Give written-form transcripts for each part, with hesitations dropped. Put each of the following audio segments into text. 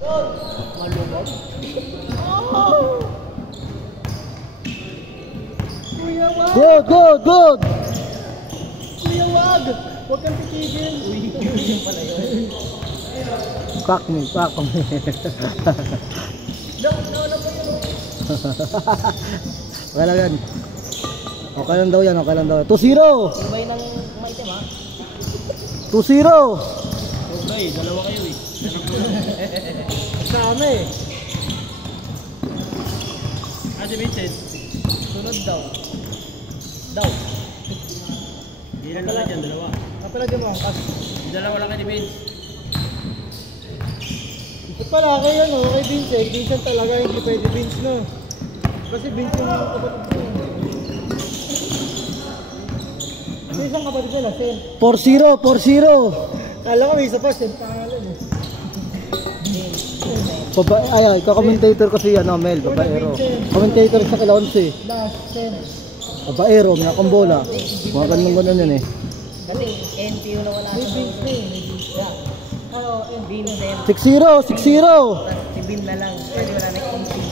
Malubog. Oh! Kuya, wag! Good, good, good! Kuya, wag! Huwag kang titigil. Uy, yun pala yun. Pack me. No pa yun. Okay lang yan. Okay lang daw yan, 2-0! 2-0! Ibay ng maitim ha? 2-0! Okay, dalawa kayo eh. Sama eh. Si Vincent, sunod daw. Hindi lang naman dyan, dalawa. Kapalagyan mo ang kas. Dalawa lang kay Vince. Ito pala kay ano, kay Vincent. Vincent talaga, hindi pwede Vince no. Kasi Vince yung kapatid ko. May isang kapatid nila, Sen. 4-0! Kala ko may isa pa, Sen pangalan eh. Ay, commentator ko si Mel, babaero. Commentator sa kila 11. Last, Sen. Babaero, may akong bola. Mga ganun yan eh. Kasi NPU na wala sa Vince na eh. Ano, Vincent. 6-0! Si Vin na lang. Kasi wala na NPU.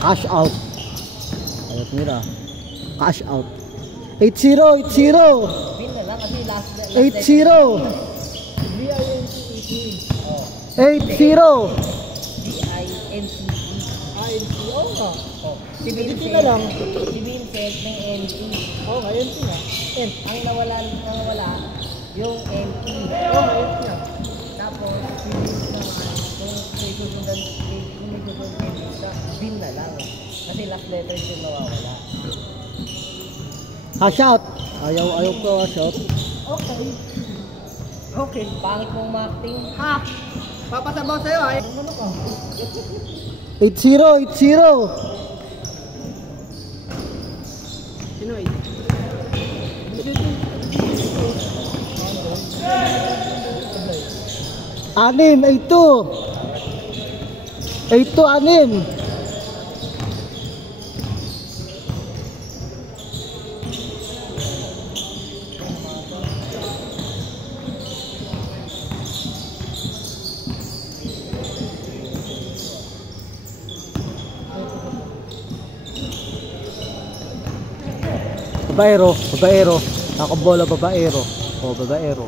Cash out. Ayot mira. Cash out. 8-0! Vin na lang kasi last 8-0! V-I-N-C-E. 8-0! V-I-N-C-E. nga. Si Vincent na lang. Si Vincent ng NP. Oo nga, NP nga. Ang nawala yung NP. Oo nga, NP nga. Tapos, si Vince naman, kung may susundan sa Vin na lang. Kasi last letter yung nawawala. Cash out! Ayaw ko cash out. Okay. Pangit mong marketing. Ha! Papasabaw sa'yo ay. Ano ka? 8-0! Sino eh? 8-2! Babaero. Ako bola babaero. Babaero.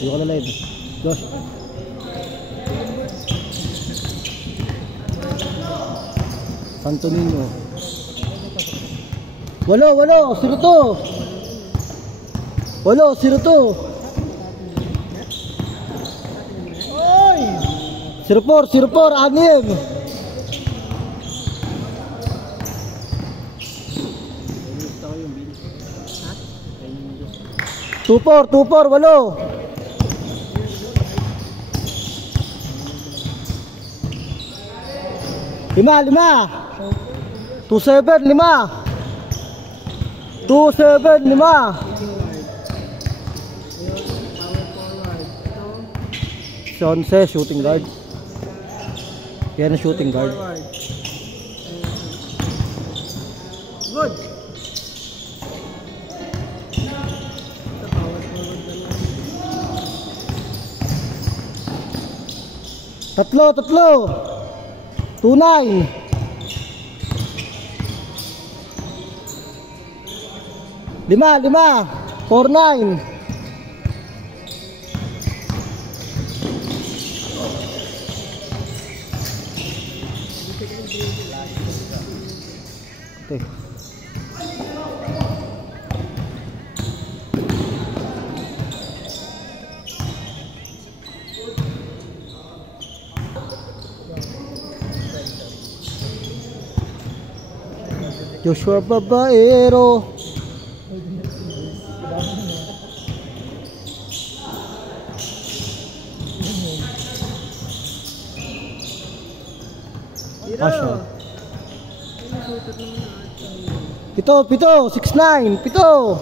Hindi ko na live. Josh. Santo Niño. Walo. 0-2. 0-4. 6. 2-4, 8. 5. 2-7, 5. 2-7, 5. Sonse, shooting guard. Yan ang shooting guard. Good. Tatlo. 2-9. 5. 4-9. Okay. Joshua Babaero. Asya. Pito, 6-9, 7.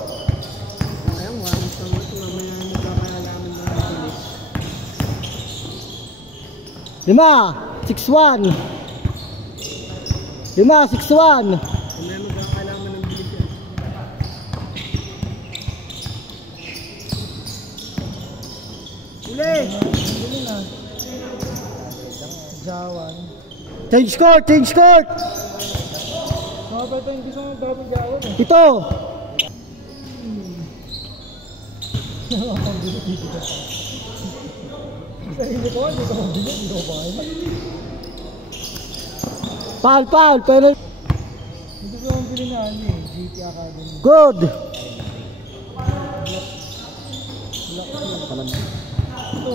Lima, 6-1. 6-1. Uli! Uli na. Jawan. Change court, change court. Mga pa ito, hindi sa mga daming jawan eh. Ito. Sarili ko, hindi ko mabili, hindi ko ba? Foul, penalty. Hindi ko mabili na ano eh, GT Academy. Good. Ito.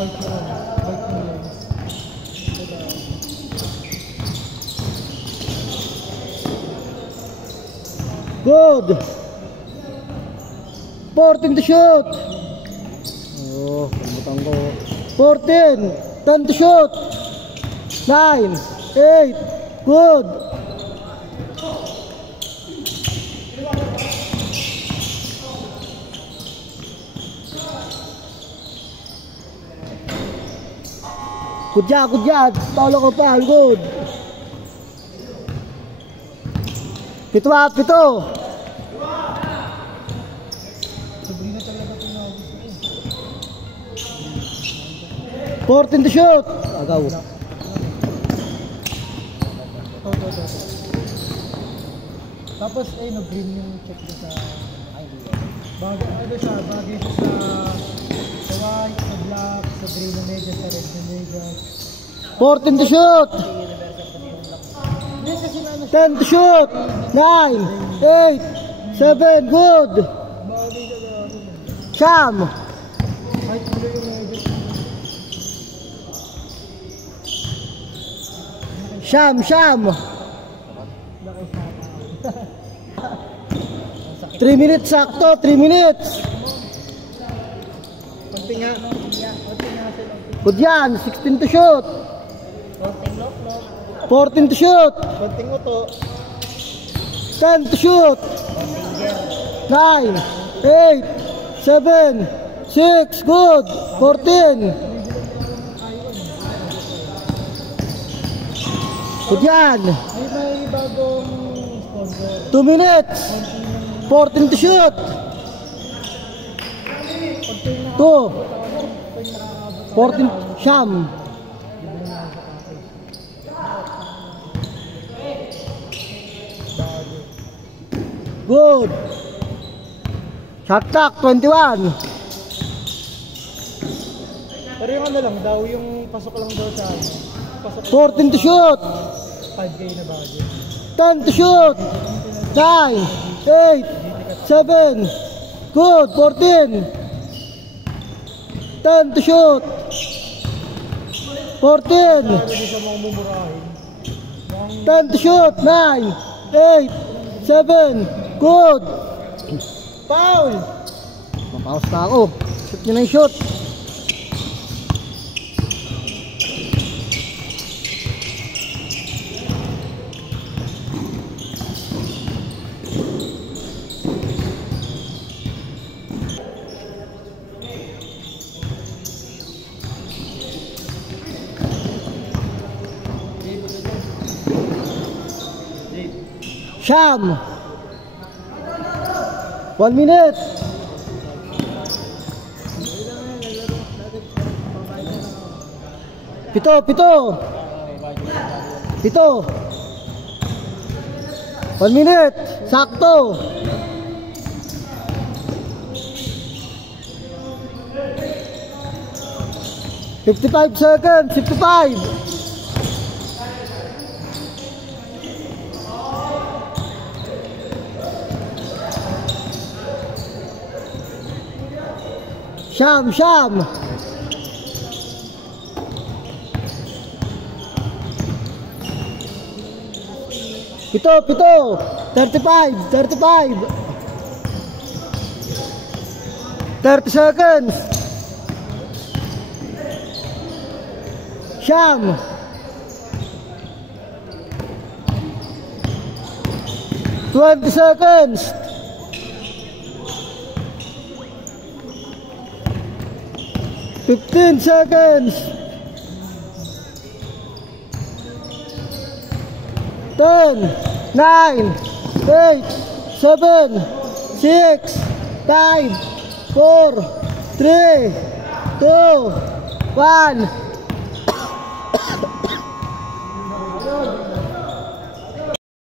White Millions. Good. 14 to shoot. Oh, pumutang ko. 14. 10 to shoot. 9. 8. Good. Good job. Paulo ko pa. Good. Pito. Sabrina talaga tinawag ko eh. 14 to shoot. Agaw. Ito. Tapos green yung check ko sa bagay siya sa white, sa black, sa green na media, sa red na media. 14 to shoot. Hindi kasi na 10 to shoot. 9. 8. 7. Good. bagay siya na Sham. kahit tuloy yung media. Sham. Laki sa 3 minutes sakto. 3 minutes. konti nga sila. Good yan. 16 to shoot. Konting lock. 14 to shoot. Konting uto. 10 to shoot. 9. 8. 7. 6. Good. 14. Good yan. May bagong sponsor. 2 minutes. 14 to shoot. 2. 14. Sham. Good. Shot 21. Pero yung lang daw, yung pasok lang daw sa pasok 14 to shoot. 5K na budget. 10 to shoot. 9. 8. 7. Good. 14. 10 to shoot. 14. Hindi sa mga mumurahin. 10 to shoot. 9. 8. 7. Good. Foul! Mapaus na ako. Shoot nyo na yung shoot. Sham. 1 minute. Pito. 1 minute. Sakto. $55 seconds. 55. Sham. Pito. 35. 30 seconds. Sham. 20 seconds. 15 seconds. 10, 9, 8, 7, 6, 5, 4, 3, 2, 1.